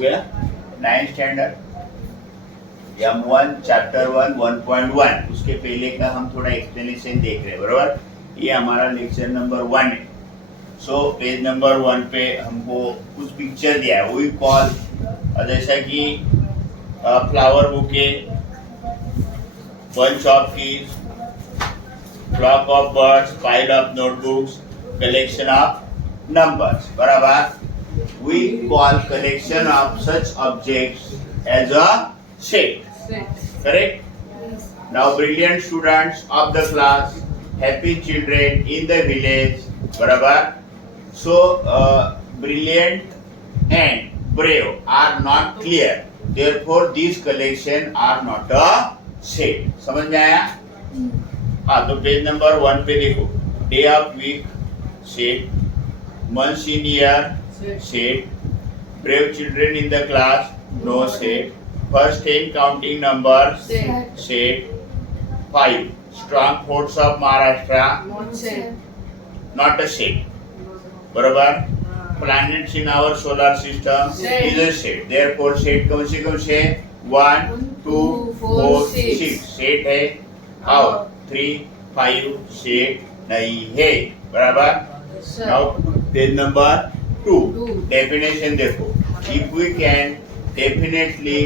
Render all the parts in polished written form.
गया 9th standard M1 chapter 1 1.1 उसके पहले का हम थोड़ा एक्सप्लेनेशन देख रहे हैं बराबर। ये हमारा लेक्चर नंबर 1 है। सो पेज नंबर 1 पे हमको कुछ पिक्चर दिया है, वही कॉल जैसा कि flower bouquet, bunch of keys, flock of birds, pile of notebooks, collection of numbers. बराबर। We call collection of such objects as a set. Correct? Now brilliant students of the class, happy children in the village. बराबर। So brilliant and brave are not clear. Therefore these collection are not a set. समझ में आया? हाँ, तो page number 1 पे देखो, day of week set, months in year set, brave children in the class no set, first 10 counting number set, 5 strong forts of Maharashtra not a set. बराबर। Planets in our solar system is a set. Therefore set कौन से 1 2 4 6 set है, और 3 5 set नहीं है। बराबर। Now page number 2 definition देखो, if we can definitely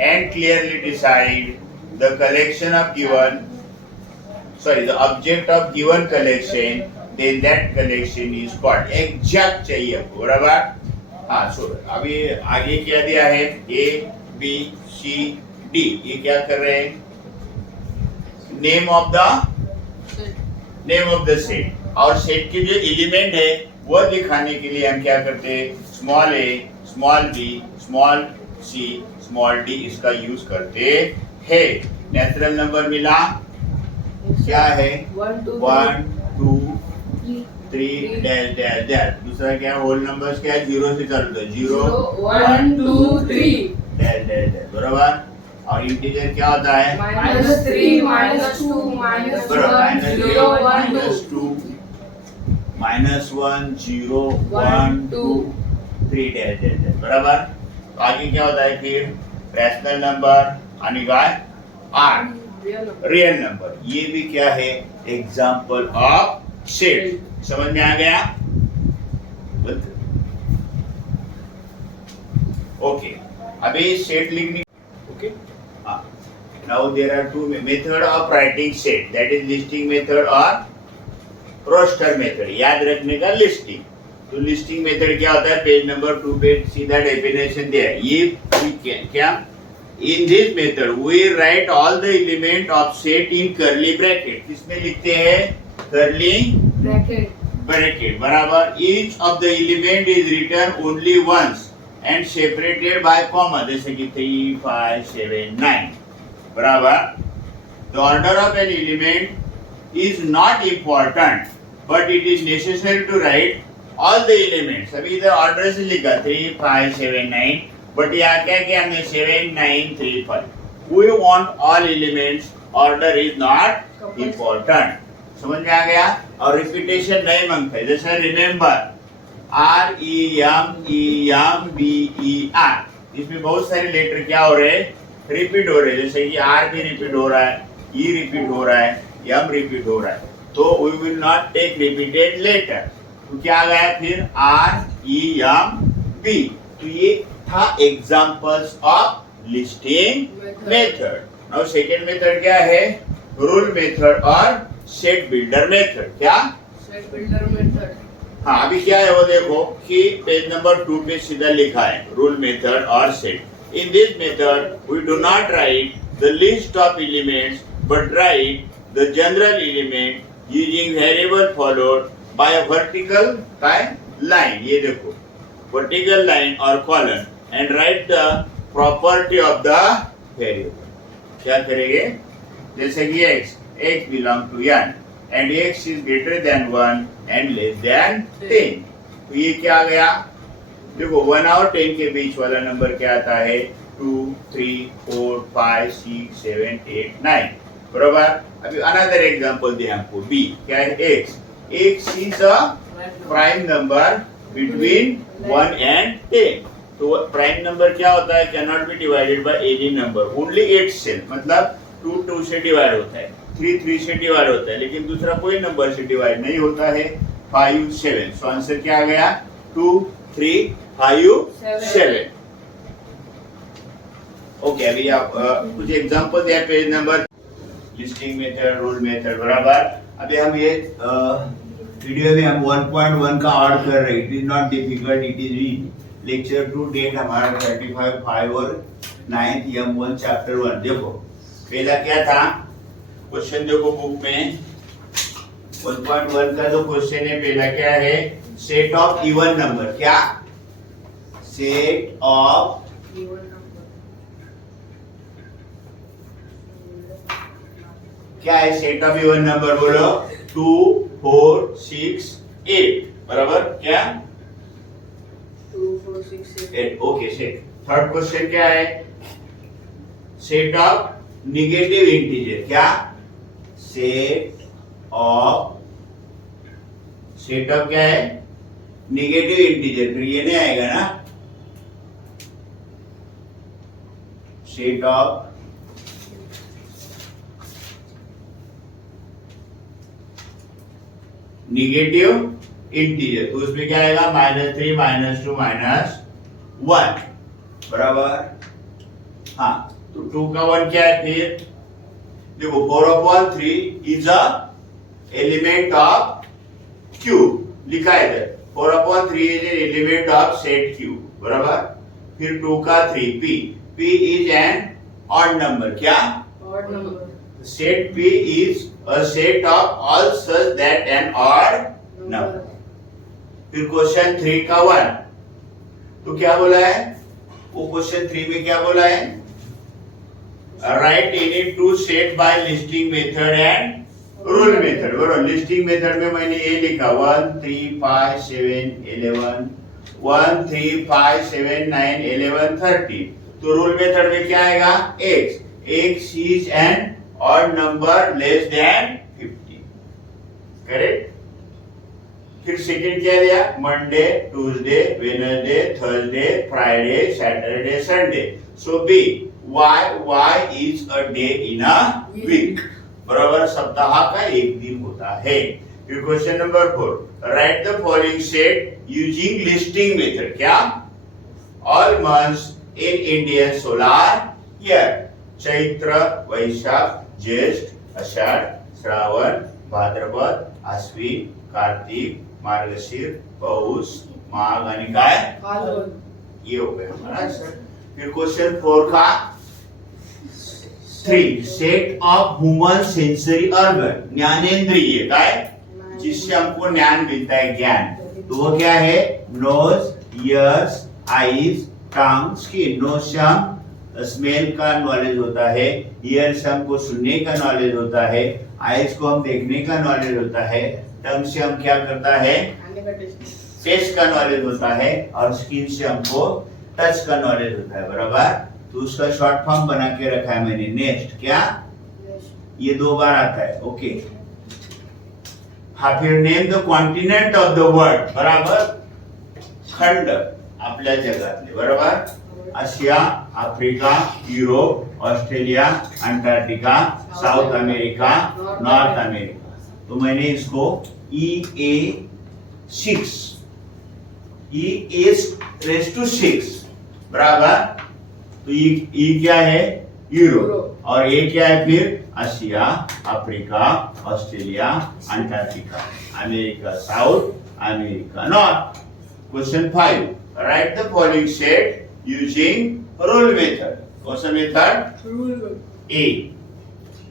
and clearly decide the collection of given the object of given collection, then that collection is called exact चाहिए। बराबर। हाँ, सो अभी आगे क्या दिया है, A B C D, ये क्या कर रहे हैं, नेम ऑफ द सेट, और सेट के जो एलिमेंट है वो दिखाने के लिए हम क्या करते हैं, small a small b small c small d इसका यूज करते हैं। नेचुरल नंबर मिला क्या है, 1 2 3 डैश डैश डैश। दूसरा क्या, होल नंबर्स क्या है, 0 से कर दो, 0 1 2 3 डैश डैश डैश। बराबर। और इंटीजर क्या होता है, -3 -2 -1 0 1 2 -1 0 1 2 3 डैश डैश डैश। बराबर। आगे क्या होता है फिर, रैशनल नंबर आणि काय आर रियल नंबर। ये भी क्या है, एग्जांपल ऑफ सेट। समझ में आ गया? ओके, अभी सेट लिखने ओके। हाँ, now there are two method of writing set, that is listing method और रोस्टर मेथड। याद रखने का लिस्टिंग, तो लिस्टिंग मेथड क्या होता है, पेज नंबर 2 पे सीधा डेफिनेशन दिया है। ये क्या, in this method we write all the element of set in curly bracket. किसमें लिखते हैं, कर्ली ब्रैकेट। बराबर। Each of the element is written only once and separated by comma, जैसे कि 3 5 7 9। बराबर। The order of an element is not important but it is necessary to write all the elements. अभी इधर order से लिखा 3 5 7 9, but यहाँ क्या किया हमने, 7 9 3 5। We want all elements, order is not important. समझ में आ गया? और रिपीटेशन नहीं मांगते, जैसे रिमेम्बर REMER, इसमें बहुत सारे लेटर क्या हो रहे हैं, रिपीट हो रहे हैं। जैसे कि R भी रिपीट हो रहा है, E रिपीट हो रहा है, M रिपीट हो रहा है, तो we will not take repeated letter. तो क्या आ गया फिर, REMB। तो ये था examples of listing method. Now second method क्या है, रूल मेथड और सेट बिल्डर मेथड। क्या, सेट बिल्डर मेथड। हाँ, अभी क्या है वो देखो कि पेज नंबर 2 पे सीधा लिखा है, रूल मेथड और set. In this method we do not write the list of elements but write the general element using variable followed by a vertical line. ये देखो, वर्टिकल लाइन और colon, and write the property of the variable. क्या करेंगे, जैसे कि x belong to n and x is greater than 1 and less than 10। तो ये क्या आ गया, देखो 1 और 10 के बीच वाला नंबर क्या आता है, 2 3 4 5 6 7 8 9। बराबर। अभी अनदर एग्जांपल दे हमको, b क्या है, x is a prime number between 1 and 10। तो प्राइम नंबर क्या होता है, can not be divided by any number, only 8 से, मतलब 2 2 से डिवाइड होता है, 3 3 से डिवाइड होता है, लेकिन दूसरा कोई नंबर से डिवाइड नहीं होता है। 5 7, सो आंसर क्या आ गया, 2 3 5 7। ओके, अभी आप कुछ एग्जांपल दिया page number, listing method, rule method, बराबर। अभी हम ये वीडियो में हम 1.1 का ऐड कर रहे हैं, it is not difficult, it is easy. Lecture two date हमारा 35 5 और 9th M1 चैप्टर 1। देखो पहला क्या था क्वेश्चन, देखो बुक में 1.1 का जो क्वेश्चन है पहला क्या है, सेट ऑफ इवन नंबर, क्या सेट ऑफ क्या है, सेट ऑफ इवन नंबर बोलो, 2 4 6 8, बराबर, क्या 2 4 6 8। Okay, set. थर्ड क्वेश्चन क्या है, सेट ऑफ निगेटिव इंटीजर, क्या सेट ऑफ क्या है, निगेटिव इंटीजर, फिर ये नहीं आएगा ना, सेट ऑफ निगेटिव इंटीजर, तो उसमें क्या आएगा, -3 -2 -1, बराबर। हाँ, तो 2 का 1 क्या है, फिर देखो 4/3 is a element of cube, लिखा है इधर 4/3 is an element of set cube, बराबर। फिर 2 का 3 p is an odd number, क्या odd number, set P is a set of all such that an odd number। फिर क्वेश्चन 3 का 1, तो क्या बोला है, वो क्वेश्चन 3 में क्या बोला है, write any two set by listing method and rule method, बराबर। लिस्टिंग मेथड में मैंने ये लिखा 1 3 5 7 11, 1 3 5 7 9 11 30, तो रूल मेथड में क्या आएगा, x is an odd number less than 50, correct. फिर सेकंड क्या दिया, Monday Tuesday Wednesday Thursday Friday Saturday Sunday, so B Y is a day in a week, बराबर, सप्ताह का एक दिन होता है। फिर question number 4, write the following set using listing method, क्या all months in Indian solar year, Chaitra Vaishakh Jyeshtha Ashadh Shravan भाद्रपद आश्विन कार्तिक मार्गशीर पौष माघ आणि काय, ये हो गया हमारा आंसर। फिर क्वेश्चन 4 का 3, set of human sensory organ, ज्ञानेंद्रिय, काय जिससे हमको ज्ञान मिलता है, ज्ञान, तो वो क्या है, nose ears eyes tongue skin. Nose से हम स्मेल का नॉलेज होता है, ईयर से हमको सुनने का नॉलेज होता है, आईज को हम देखने का नॉलेज होता है, टंग से हम क्या करता है, टेस्ट का नॉलेज होता है, और स्किन से हमको टच का नॉलेज होता है, बराबर। तो उसका शॉर्ट फॉर्म बना के रखा है मैंने, नेक्स्ट, क्या ये 2 बार आता है, ओके। हाँ, फिर name the continent of the world, बराबर, खंड आपल्या जगातले, बराबर, Asia Africa Europe Australia Antarctica south America north America, तो मैंने इसको EA6 बराबर, तो ई क्या है, यूरोप, और ए क्या है, फिर Asia Africa Australia Antarctica America south America north. Question 5, right the following set using rule method, what's the method, rule A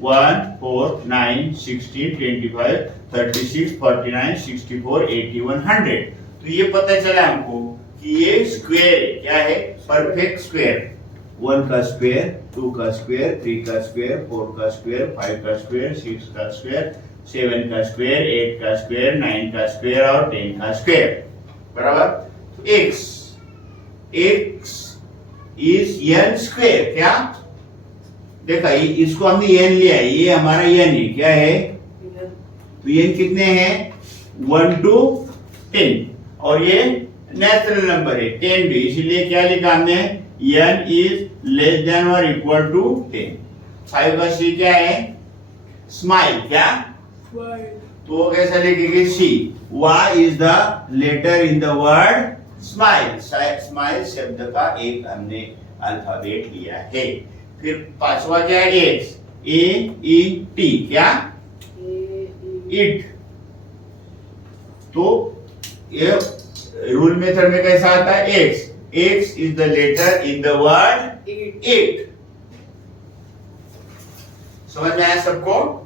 1 4 9 16 25 36 49 64 81 100, तो ये पता चला हमको कि ये स्क्वायर है, क्या है, परफेक्ट स्क्वायर, 1 का स्क्वायर 2 का स्क्वायर 3 का स्क्वायर 4 का स्क्वायर 5 का स्क्वायर 6 का स्क्वायर 7 का स्क्वायर 8 का स्क्वायर 9 का स्क्वायर और 10 का स्क्वायर, बराबर। x इज n स्क्वायर, क्या देखा, इसको हमने n लिया है, ये हमारा n है, क्या है, तो n कितने हैं, 1 to 10, और ये नेचुरल नंबर है 10 भी, इसलिए क्या लिखा हमने n इज लेस देन और इक्वल टू 10। 5 का सी क्या है? स्माइल। क्या? तो कैसा लिखेंगे? See. y is the letter in the word smile. Smile शब्द का एक हमने अल्फाबेट लिया है। फिर पांचवा क्या है? एक्स। A E T. क्या? इट। तो ये रूल मेथड में कैसा आता है? X. X is the letter in the word it. समझ में आया सबको?